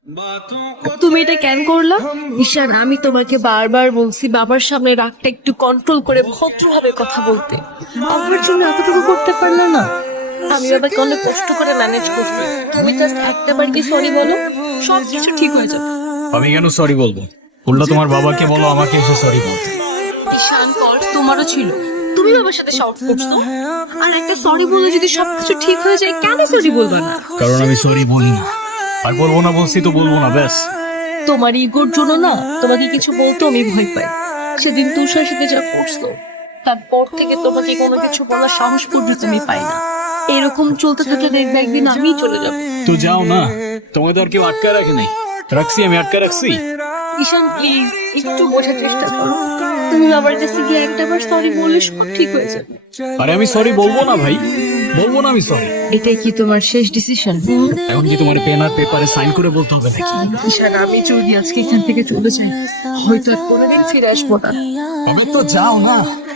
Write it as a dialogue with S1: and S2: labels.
S1: তুমি এটা কেন করলা? ঈশান, আমি তোমাকে বারবার বলছি বাবার সামনে রাগটা একটু কন্ট্রোল করে ভদ্রভাবে কথা বলতে। আমার জন্য এতটুকু করতে পারলে না? আমি বাবাকে অনেক কষ্ট করে ম্যানেজ করছি। তুমি জাস্ট একটাবার কি সরি বলো, সব কিছু ঠিক হয়ে যাবে।
S2: আমি কেন সরি বলবো? উল্টা তোমার বাবাকে বলো আমাকে এসে সরি বলতে।
S1: ঈশান, তোমারও ছিল, তুমি বাবার সাথে শর্ট করছো। আর একটা সরি বলে যদি সবকিছু ঠিক হয়ে যায়, কেন সরি বলবা না?
S2: কারণ আমি সরি বলি না, আর বলবো না বলছি তো বলবো না, ব্যাস।
S1: তোমার ইগোর জন্য না তোমাকে কিছু বলতে আমি ভয় পাই। সেদিন তুষার সাথে যা করছো, তারপর থেকে তোমাকে কোনো কিছু বলার সাহস পর্যন্ত আমি পাই না। এরকম চলতে থাকলে দেখবে একদিন আমিই চলে যাবো।
S2: তো যাও না, তোমাকে তো আর কেউ আটকে রাখে নাই। রাখছি, আমি আটকে রাখছি।
S1: ঈশান, প্লিজ একটু বোঝার চেষ্টা করো। তুমি বাবার কাছে গিয়ে একটাবার সরি বললে সব ঠিক হয়ে যাবে।
S2: আরে আমি সরি বলবো না ভাই, বলবো না আমি সরি।
S1: এটাই কি তোমার শেষ ডিসিশন?
S2: এখন কি তোমার পেন আর পেপারে সাইন করে বলতে হবে নাকি?
S1: ঈশান, আমি যদি আজকে এখান থেকে চলে যাই, হয়তো আর কোনোদিন ফিরে আসবো না।
S2: তবে তো যাও না।